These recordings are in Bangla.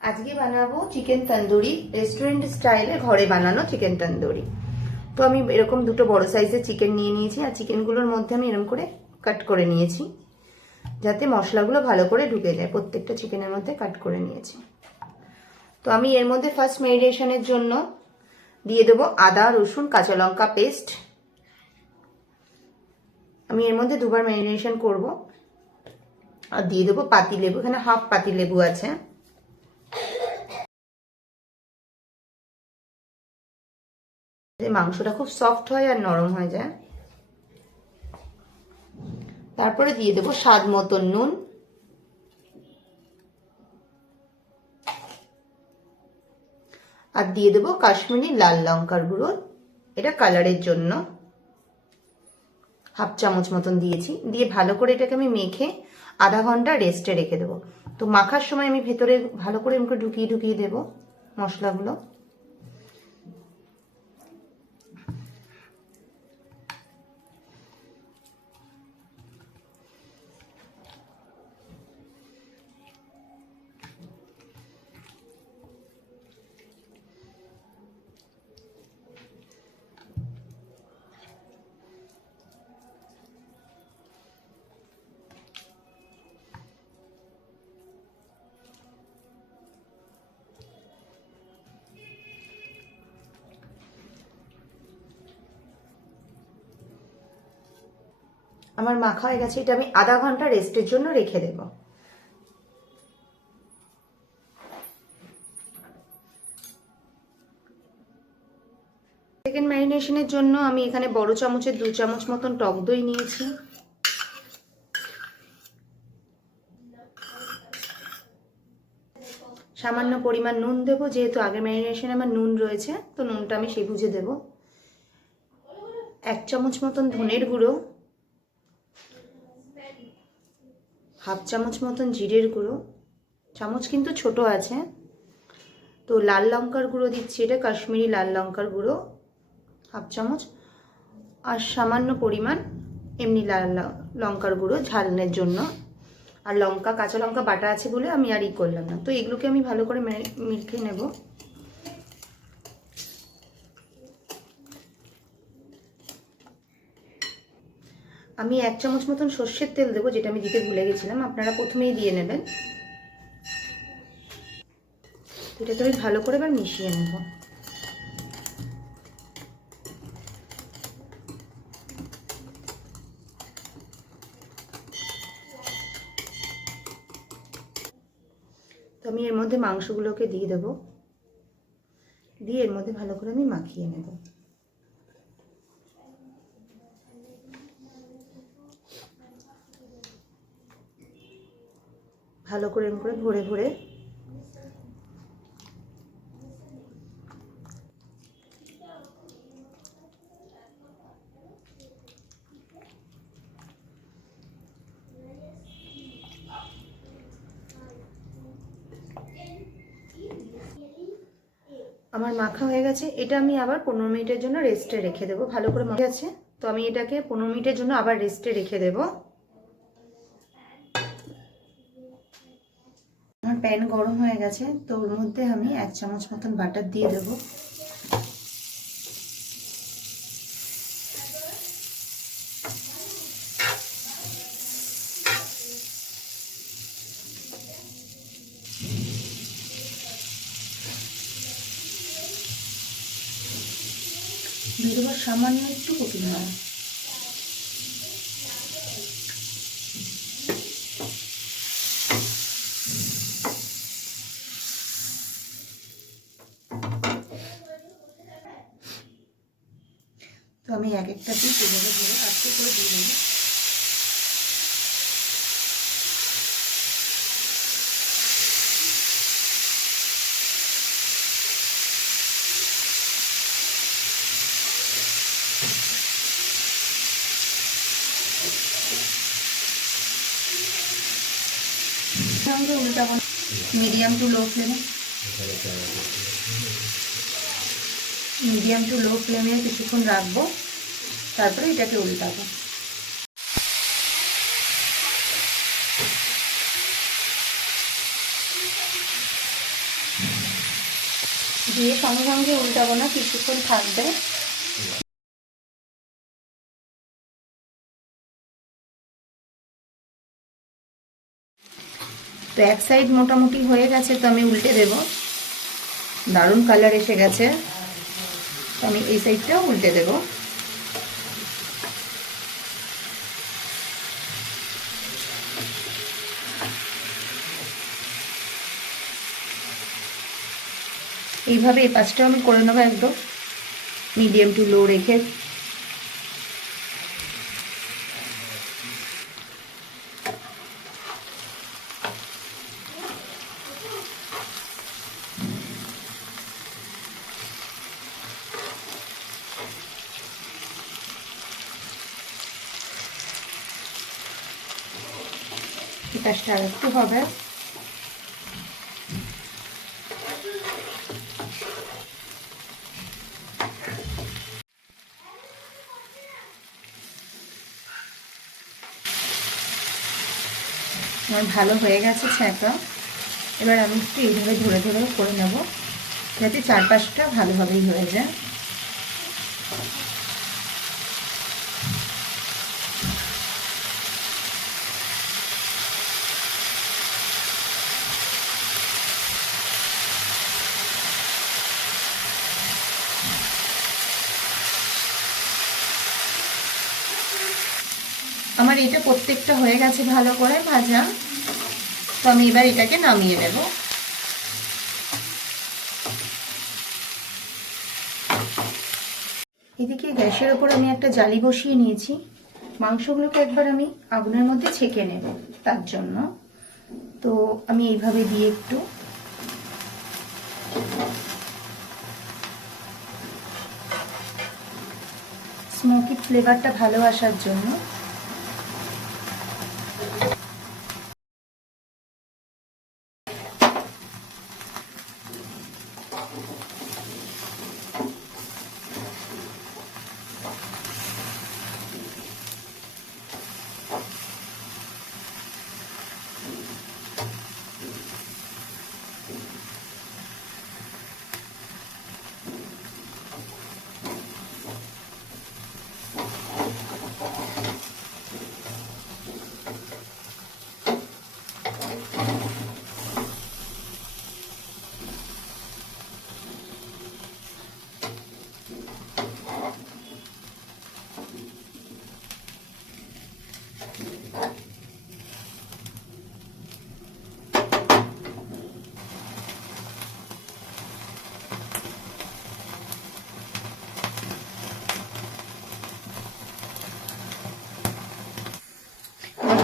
আজকে বানাবো চিকেন তন্দুরি, রেস্টুরেন্ট স্টাইলে ঘরে বানানো চিকেন তন্দুরি। তো আমি এরকম দুটো বড় সাইজের চিকেন নিয়ে নিয়েছি, আর চিকেনগুলোর মধ্যে আমি এরকম করে কাট করে নিয়েছি যাতে মশলাগুলো ভালো করে ঢুকে যায়। প্রত্যেকটা চিকেনের মধ্যে কাট করে নিয়েছি। তো আমি এর মধ্যে ফার্স্ট ম্যারিনেশনের জন্য দিয়ে দেবো আদা, রসুন, কাঁচা লঙ্কা পেস্ট। আমি এর মধ্যে দুবার ম্যারিনেশন করব। আর দিয়ে দেবো পাতিলেবু, এখানে হাফ পাতিলেবু আছে। মাংসটা খুব সফট হয় আর নরম হয়ে যায়। তারপরে দিয়ে দেবো স্বাদ মতন নুন, আর দিয়ে দেবো কাশ্মীরি লাল লঙ্কার গুঁড়ো, এটা কালারের জন্য হাফ চামচ মতন দিয়েছি। দিয়ে ভালো করে এটাকে আমি মেখে আধা ঘন্টা রেস্টে রেখে দেবো। তো মাখার সময় আমি ভেতরে ভালো করে এমনি ঢুকিয়ে ঢুকিয়ে দেবো মশলাগুলো। আমার মাখা হয়ে গেছে, এটা আমি আধা ঘন্টা রেস্টের জন্য রেখে দেব। সেকেন্ড ম্যারিনেশনের জন্য আমি এখানে বড় চামচের 2 চামচ মতন টক দই নিয়েছি। সামান্য পরিমাণ নুন দেবো, যেহেতু আগে ম্যারিনেশনে আমার নুন রয়েছে, তো নুনটা আমি সেই বুঝে দেবো। 1 চামচ মতন ধনের গুঁড়ো, হাফ চামচ মতন জিরের গুঁড়ো, চামচ কিন্তু ছোট আছে। তো লাল লঙ্কার গুঁড়ো দিচ্ছি, এটা কাশ্মীরি লাল লঙ্কার গুঁড়ো হাফ চামচ, আর সামান্য পরিমাণ এমনি লাল লঙ্কার গুঁড়ো ঝালের জন্য। আর লঙ্কা, কাঁচা লঙ্কা বাটা আছে বলে আমি আর করলাম না। তো এগুলোকে আমি ভালো করে মেখে নেব। আমি 1 চামচ মতন সর্ষের তেল দেবো, যেটা আমি দিতে ভুলে গেছিলাম, আপনারা প্রথমেই দিয়ে নেবেন। এটাকে আমি ভালো করে এবার মিশিয়ে নেব। তো আমি এর মধ্যে মাংসগুলোকে দিয়ে দেবো, দিয়ে এর মধ্যে ভালো করে আমি মাখিয়ে নেব। ভালো করে এরকম করে ভরে ভরে আমার মাখা হয়ে গেছে। এটা আমি আবার 15 মিনিটের জন্য রেস্টে রেখে দেবো। ভালো করে মাখা আছে, তো আমি এটাকে 15 মিনিটের জন্য আবার রেস্টে রেখে দেবো। আমার প্যান গরম হয়ে গেছে, তো ওর মধ্যে আমি 1 চামচ মতন বাটার দিয়ে দেবো। দিয়ে দেবো সামান্য একটু কুকিং অয়েল। তো আমি এক একটা পিস এভাবে ধরে আস্তে করে দিয়ে দেবো। সঙ্গে উল্টাবো, মিডিয়াম টু লো ফ্লেমে কিছুক্ষণ রাখবো, তারপরে এটাকে উল্টাবো। দিয়ে সঙ্গে সঙ্গে উল্টাবো না, কিছুক্ষণ থাকবে। তো এক সাইড মোটামুটি হয়ে গেছে, তো আমি উল্টে দেব। দারুণ কালার এসে গেছে, তো আমি এই সাইডটাও উল্টে দেব। এইভাবে এই পাশটাও আমি করে নেবো একদম মিডিয়াম টু লো রেখে। এই পাশটা আর একটু হবে। আমার ভালো হয়ে গেছে ছ্যাঁকা। এবার আমি একটু এইভাবে ধরে ধরে করে নেব, যাতে চারপাশটা ভালোভাবেই হয়ে যায়। আমার এটা প্রত্যেকটা হয়ে গেছে ভালো করে ভাজা, তো আমি এবার এটাকে নামিয়ে নেব। এদিকে গ্যাসের ওপর আমি একটা জালি বসিয়ে নিয়েছি। মাংসগুলোকে একবার আমি আগুনের মধ্যে ছেঁকে নেব তার জন্য। তো আমি এইভাবে দিয়ে একটু স্মোকি ফ্লেভারটা ভালো আসার জন্য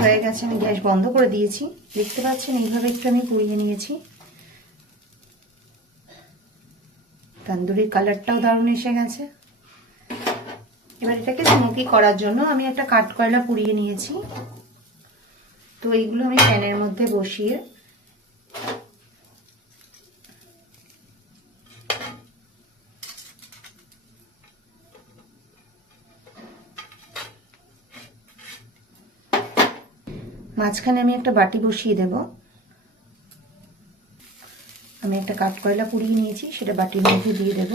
হয়ে গেছে। আমি গ্যাস বন্ধ করে দিয়েছি। দেখতে পাচ্ছেন এইভাবে একটু আমি পুড়িয়ে নিয়েছি। তন্দুরির কালারটাও দারুণ এসে গেছে। এবার এটাকে স্মোকি করার জন্য আমি একটা কাঠকয়লা পুড়িয়ে নিয়েছি। তো এইগুলো আমি প্যানের মধ্যে বসিয়ে মাঝখানে আমি একটা বাটি বসিয়ে দেব। আমি একটা কাঠকয়লা পুড়িয়ে নিয়েছি, সেটা বাটির মধ্যে দিয়ে দেব।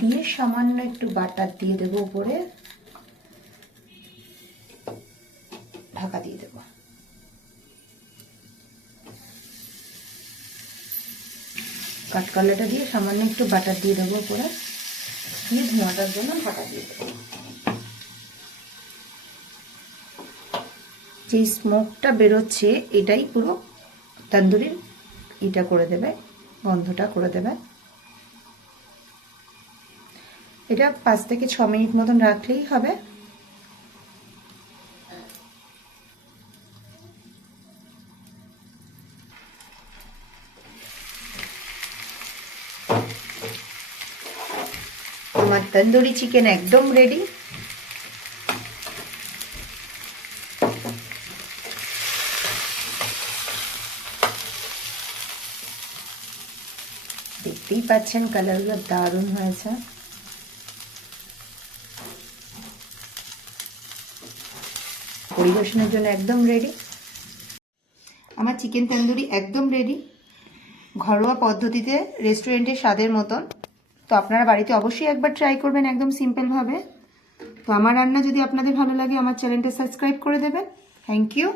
দিয়ে সামান্য একটু বাটার দিয়ে দেব উপরে, ঢাকা দিয়ে দেব। কাঠকয়লাটা দিয়ে সামান্য একটু বাটার দিয়ে দেবো উপরে, দিয়ে ধোঁয়াটার জন্য ঢাকা দিয়ে দেবো। যে স্মোকটা বেরোচ্ছে এটাই পুরো তন্দুরির এটা করে দেবে, গন্ধটা করে দেবে। এটা 5 থেকে 6 মিনিট মতন রাখলেই হবে। আমার তন্দুরি চিকেন একদম রেডি। দেখতেই পাচ্ছেন কালারগুলো দারুণ হয়েছে। পরিবেশনের জন্য একদম রেডি। আমার চিকেন তন্দুরি একদম রেডি। ঘরোয়া পদ্ধতিতে রেস্টুরেন্টের স্বাদের মতন। তো আপনারা বাড়িতে অবশ্যই একবার ট্রাই করবেন একদম সিম্পলভাবে। তো আমার রান্না যদি আপনাদের ভালো লাগে আমার চ্যানেলটা সাবস্ক্রাইব করে দেবেন। Thank you.